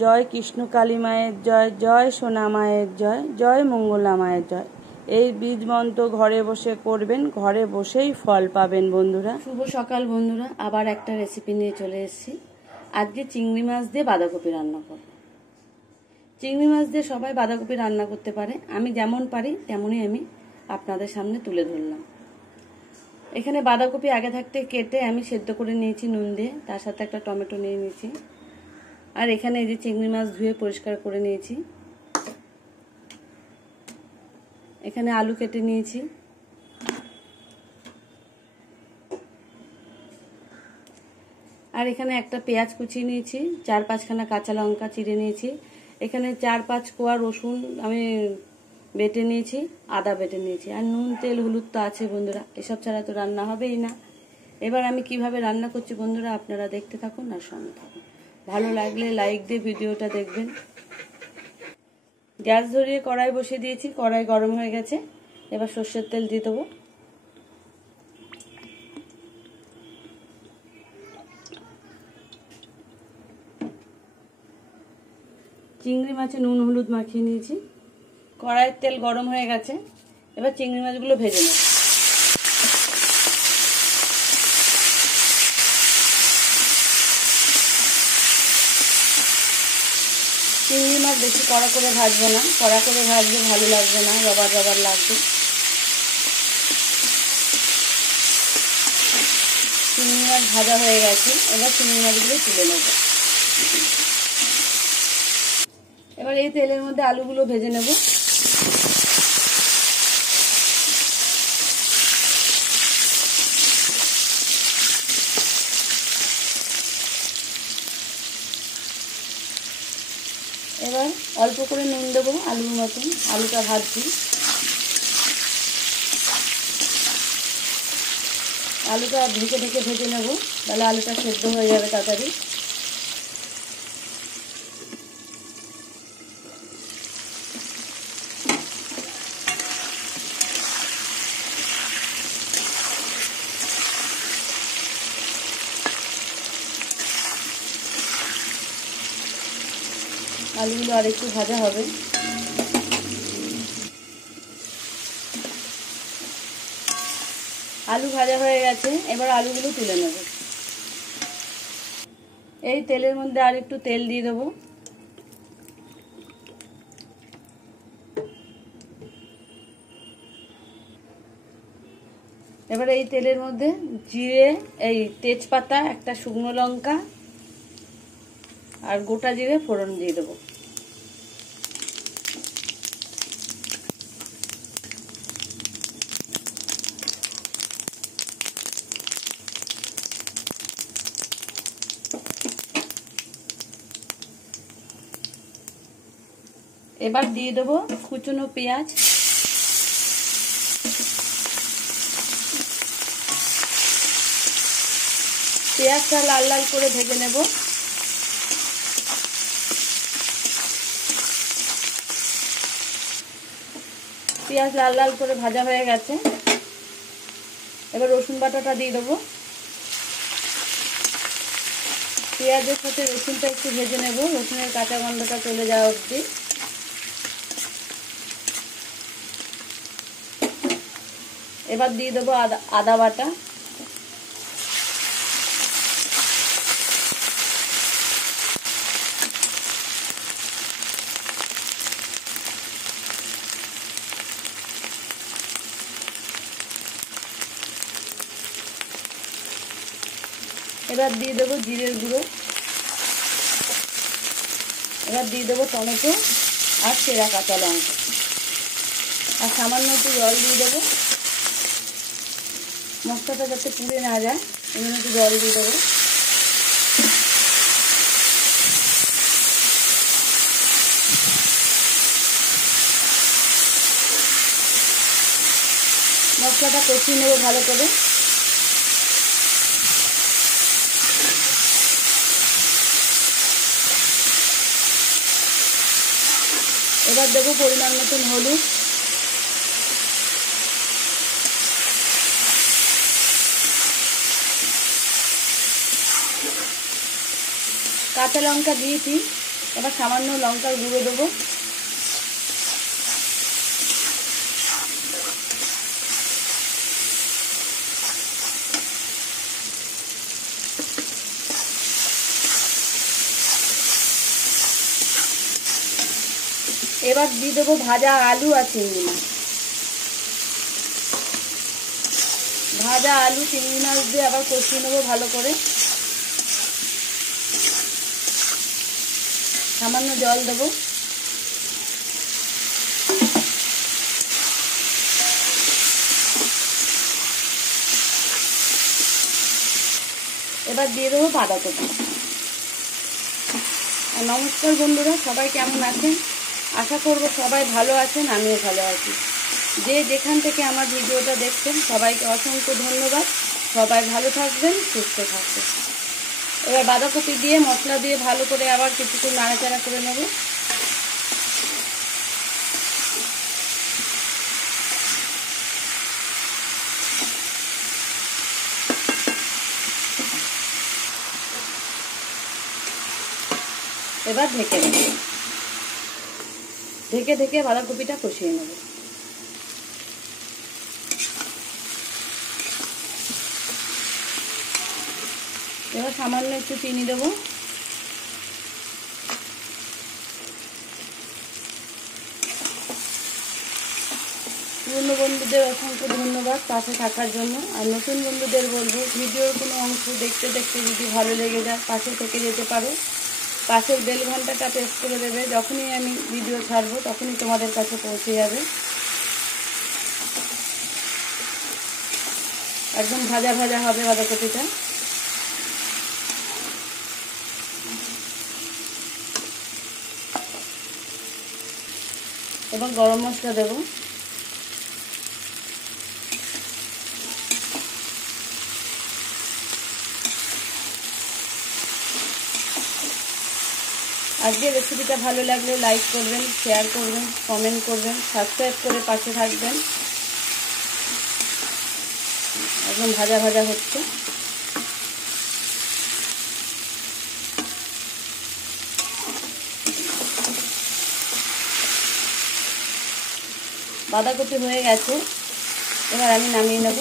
জয় কৃষ্ণ কালী মায়ের জয়, জয় সোনা মায়ের জয়, জয় মঙ্গলা মায়ের জয়। এই বীজ মন্ত্র ঘরে বসে করবেন, ঘরে বসেই ফল পাবেন বন্ধুরা। শুভ সকাল বন্ধুরা, আবার একটা রেসিপি নিয়ে চলে এসেছি। আজকে চিংড়ি মাছ দিয়ে বাঁধাকপি রান্না করব। চিংড়ি মাছ দিয়ে সবাই বাঁধাকপি রান্না করতে পারে, আমি যেমন পারি তেমনই আমি আপনাদের সামনে তুলে ধরলাম। এখানে বাঁধাকপি আগে থাকতে কেটে আমি সেদ্ধ করে নিয়েছি নুন দিয়ে, তার সাথে একটা টমেটো নিয়ে নিয়েছি। আর এখানে এই যে চিংড়ি মাছ ধুয়ে পরিষ্কার করে নিয়েছি। এখানে আলু কেটে নিয়েছি। আর এখানে একটা পেঁয়াজ কুচিয়ে নিয়েছি, 4-5খানা কাঁচা লঙ্কা চিড়ে নিয়েছি। এখানে 4-5 কোয়া রসুন আমি বেটে নিয়েছি, আদা বেটে নিয়েছি। আর নুন তেল হলুদ তো আছে বন্ধুরা, এসব ছাড়া তো রান্না হবেই না। এবার আমি কিভাবে রান্না করছি বন্ধুরা আপনারা দেখতে থাকুন আর সঙ্গে থাকুন। ভালো লাগলে লাইক দিয়ে ভিডিওটা দেখবেন। গ্যাস ধরিয়ে কড়াই বসিয়ে দিয়েছি, কড়াই গরম হয়ে গেছে। এবার সর্ষের তেল দিয়ে দেবো। চিংড়ি মাছে নুন হলুদ মাখিয়ে নিয়েছি। কড়াইয়ের তেল গরম হয়ে গেছে, এবার চিংড়ি মাছগুলো ভেজে নেব। চিংড়ি মাছ বেশি কড়া করে ভাজবো না, কড়া করে ভাজলে ভালো লাগবে না, রবার রবার লাগবে। চিংড়ি মাছ ভাজা হয়ে গেছে, এবার চিংড়ি মাছগুলো তুলে নেব। এবার এই তেলের মধ্যে আলুগুলো ভেজে নেব। এবার অল্প করে নুন দেবো আলুর মতন, আলুটা ভাজছি। আলুটা ঢেকে ঢেকে ভেজে নেব, তাহলে আলুটা সেদ্ধ হয়ে যাবে তাড়াতাড়ি। আলুগুলো আর একটু ভাজা হবে। আলু ভাজা হয়ে গেছে, এবার আলুগুলো তুলে নেব। এই তেলের মধ্যে আর একটু তেল দিয়ে দেবো। এবার এই তেলের মধ্যে জিরে, এই তেজপাতা, একটা শুকনো লঙ্কা আর গোটা জিরে ফোড়ন দিয়ে দেবো। এবার দিয়ে দেবো কুচনো পেঁয়াজ। পেঁয়াজটা লাল লাল করে ভেজে নেব। পেঁয়াজ লাল লাল করে ভাজা হয়ে গেছে, এবার রসুন বাটাটা দিয়ে দেবো। পেঁয়াজের সাথে রসুনটা একটু ভেজে নেব, রসুনের কাঁচা গন্ধটা চলে যাওয়া অবধি। এবার দিয়ে দেবো আদা বাটা। এবার দিয়ে দেবো জিরের গুঁড়ো। এবার দিয়ে দেবো টমেটো আর চেরা কাঁচা লঙ্কা, আর সামান্য একটু জল দিয়ে দেবো। মশলাটা যাতে পুড়ে না যায় এজন্য একটু জল দিয়ে দেবো। মশলাটা কষিয়ে নেবো ভালো করে। এবার দেবো পরিমাণ মতন হলুদ, কাঁচা লঙ্কা দিয়েছি, এবার সামান্য লঙ্কার গুঁড়ো দেবো। এবার দিয়ে দেবো ভাজা আলু আর চিংড়ি মাছ। ভাজা আলু চিংড়ি মাছ দিয়ে আবার কষিয়ে নেবো ভালো করে। সামান্য জল দেবো। এবার দিয়ে দেবো বাঁধাকপি। আর নমস্কার বন্ধুরা, সবাই কেমন আছেন? আশা করব সবাই ভালো আছেন, আমিও ভালো আছি। যে যেখান থেকে আমার ভিডিওটা দেখছেন সবাইকে অসংখ্য ধন্যবাদ। সবাই ভালো থাকবেন, সুস্থ থাকবেন। এবার বাঁধাকপি দিয়ে মশলা দিয়ে ভালো করে আবার কিছুক্ষণ নাড়াচাড়া করে নেব। এবার ঢেকে দেব। ঢেকে ঢেকে বাঁধাকপিটা কষিয়ে নেব। এবার সামান্য একটু চিনি দেবো। পুরনো বন্ধুদের অসংখ্য ধন্যবাদ পাশে থাকার জন্য। আর নতুন বন্ধুদের বলবো, ভিডিওর কোনো অংশ দেখতে দেখতে যদি ভালো লেগে যায় পাশে থেকে যেতে পারো। পাশের বেল ঘন্টাটা প্রেস করে দেবে, যখনই আমি ভিডিও ছাড়বো তখনই তোমাদের কাছে পৌঁছে যাবে। একদম ভাজা ভাজা হবে বাঁধাকপিটা। এবং গরম মশলা দেবো। আজকে রেসিপিটা ভালো লাগলে লাইক করবেন, শেয়ার করবেন, কমেন্ট করবেন, সাবস্ক্রাইব করে পাশে থাকবেন। একদম ভাজা ভাজা হচ্ছে। বাঁধাকপি হয়ে গেছে, এবার আমি নামিয়ে নেব।